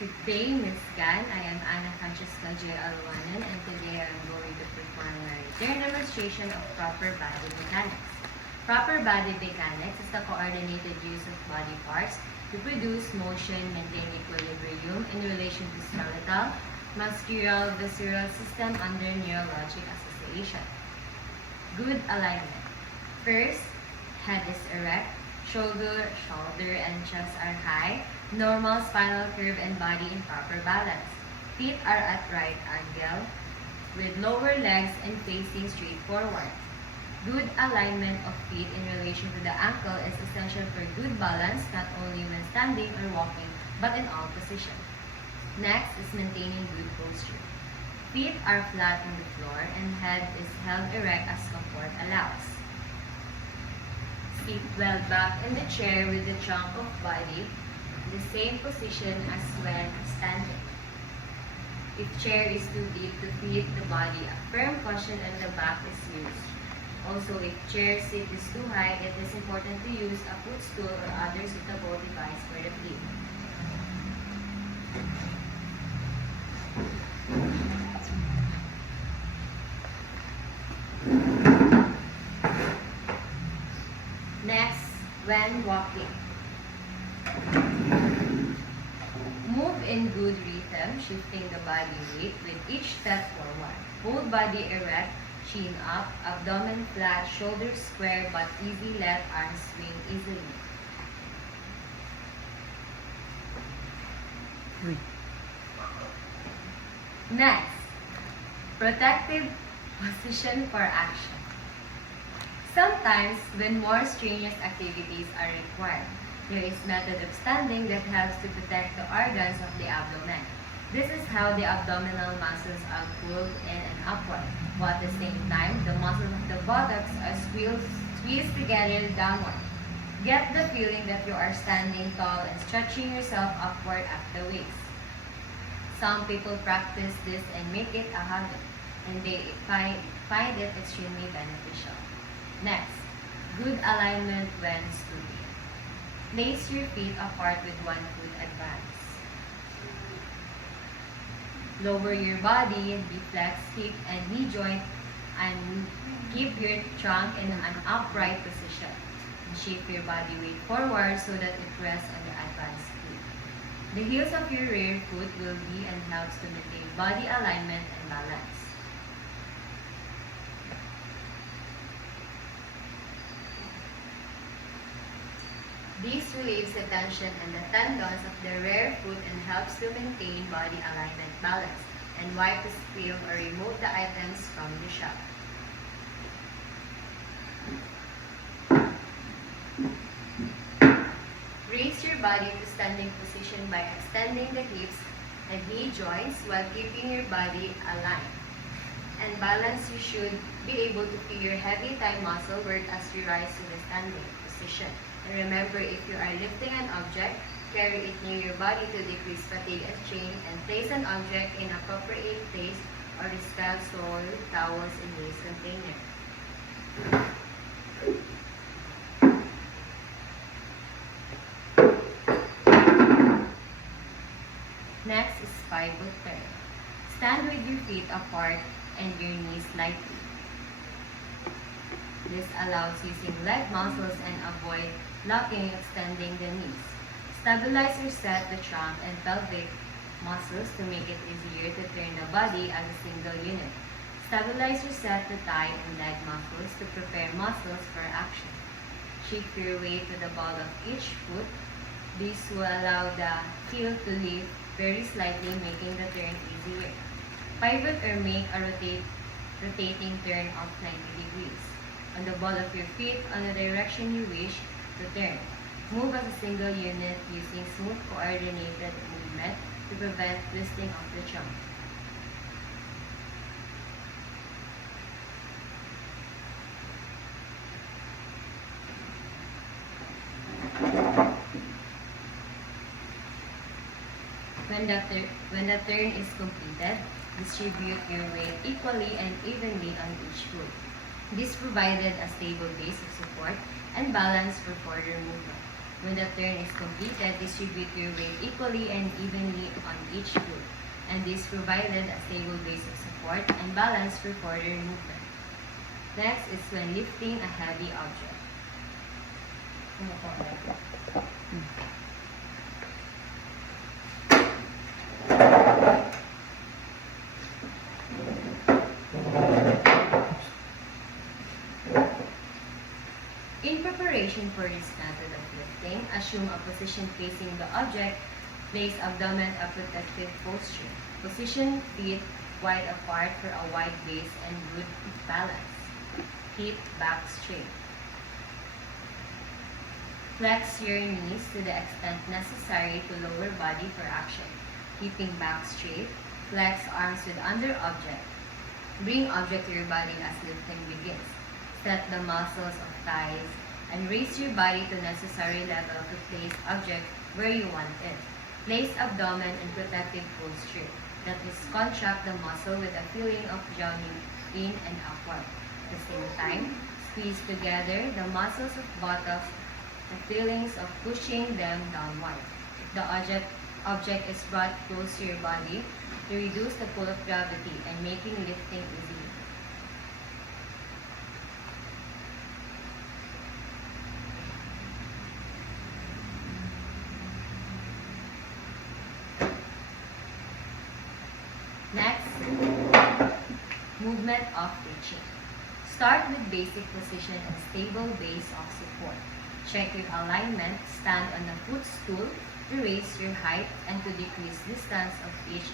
Good day, Ms. Gan. I am Ana Francesca J. Alwanan, and today I am going to perform a return demonstration of proper body mechanics. Proper body mechanics is the coordinated use of body parts to produce motion, maintain equilibrium in relation to skeletal, muscular, visceral system under neurologic association. Good alignment. First, head is erect, shoulder and chest are high, normal spinal curve and body in proper balance. Feet are at right angle with lower legs and facing straight forward. Good alignment of feet in relation to the ankle is essential for good balance not only when standing or walking but in all positions. Next is maintaining good posture. Feet are flat on the floor and head is held erect as comfort allows. Sit well back in the chair with the trunk of body in the same position as when standing. If chair is too deep to fit the body, a firm cushion at the back is used. Also, if chair seat is too high, it is important to use a footstool or other suitable device for the feet. Next, when walking. Move in good rhythm, shifting the body weight with each step forward. Hold body erect, chin up, abdomen flat, shoulders square, but easy, let arms swing easily. Next, protective position for action. Sometimes, when more strenuous activities are required, there is method of standing that helps to protect the organs of the abdomen. This is how the abdominal muscles are pulled in and upward, while at the same time, the muscles of the buttocks are squeezed together downward. Get the feeling that you are standing tall and stretching yourself upward at the waist. Some people practice this and make it a habit, and they find it extremely beneficial. Next, good alignment when stooping. Place your feet apart with one foot advance. Lower your body, deflex hip and knee joint, and keep your trunk in an upright position. And shift your body weight forward so that it rests on the advanced feet. The heels of your rear foot will be and helps to maintain body alignment and balance. This relieves the tension in the tendons of the rear foot and helps to maintain body alignment balance and wipe the scale or remove the items from the shop. Raise your body to standing position by extending the hips and knee joints while keeping your body aligned. And balance, you should be able to feel your heavy thigh muscle work as you rise to the standing position. And remember, if you are lifting an object, carry it near your body to decrease fatigue and strain, and place an object in appropriate place or dispel soil, towels, in waste container. Next is 5-foot turn. Stand with your feet apart and your knees lightly. This allows using leg muscles and avoid locking, extending the knees. Stabilize or set the trunk and pelvic muscles to make it easier to turn the body as a single unit. Stabilize or set the thigh and leg muscles to prepare muscles for action. Shift your weight to the ball of each foot. This will allow the heel to lift very slightly, making the turn easier. Pivot or make a rotating turn of 90 degrees. On the ball of your feet on the direction you wish to turn. Move as a single unit using smooth coordinated movement to prevent twisting of the trunk. When the turn is completed, distribute your weight equally and evenly on each foot. This provided a stable base of support and balance for further movement. When the turn is completed, distribute your weight equally and evenly on each foot, and this provided a stable base of support and balance for further movement. Next is when lifting a heavy object. In preparation for this method of lifting, assume a position facing the object. Place abdomen a protective posture. Position feet wide apart for a wide base and good balance. Keep back straight. Flex your knees to the extent necessary to lower body for action. Keeping back straight, flex arms with under object. Bring object to your body as lifting begins. Set the muscles of thighs and raise your body to necessary level to place object where you want it. Place abdomen in protective posture. That is, contract the muscle with a feeling of yawning in and upward. At the same time, squeeze together the muscles of buttocks, the feelings of pushing them downward. If the object is brought close to your body, to reduce the pull of gravity and making lifting easy. Next, movement of reaching. Start with basic position and stable base of support. Check your alignment, stand on a footstool to raise your height and to decrease distance of each.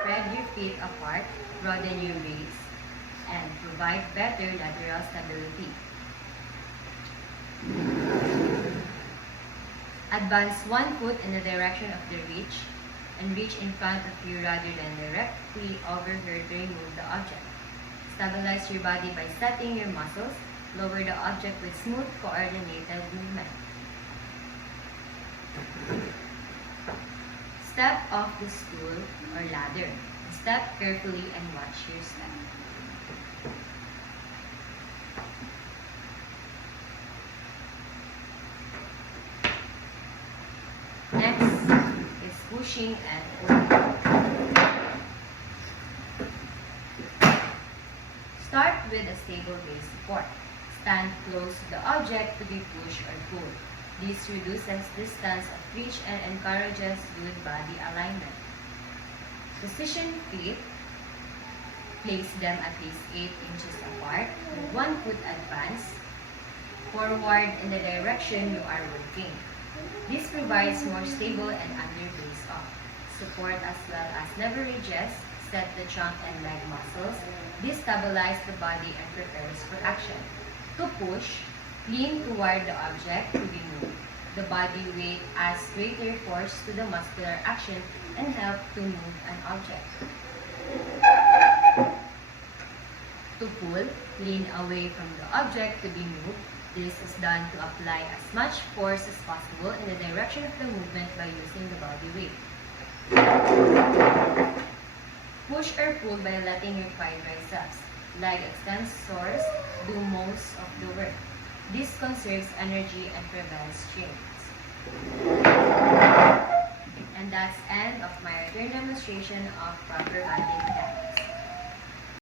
Spread your feet apart, broaden your base, and provide better lateral stability. Advance one foot in the direction of the reach and reach in front of you rather than directly over her to remove the object. Stabilize your body by setting your muscles. Lower the object with smooth, coordinated movement. Step off the stool or ladder. Step carefully and watch your step. Next is pushing and pulling. Start with a stable base support. Stand close to the object to be pushed or pulled. This reduces distance of reach and encourages good body alignment. Position feet. Place them at least 8 inches apart with one foot advanced forward in the direction you are working. This provides more stable and under base off. Support as well as leverages, set the trunk and leg muscles, destabilize the body and prepares for action. To push, lean toward the object to be moved. The body weight adds greater force to the muscular action and help to move an object. To pull, lean away from the object to be moved. This is done to apply as much force as possible in the direction of the movement by using the body weight. Push or pull by letting your quadriceps, leg extensors do most of the work. This conserves energy and prevents strains. And that's end of my return demonstration of proper body mechanics.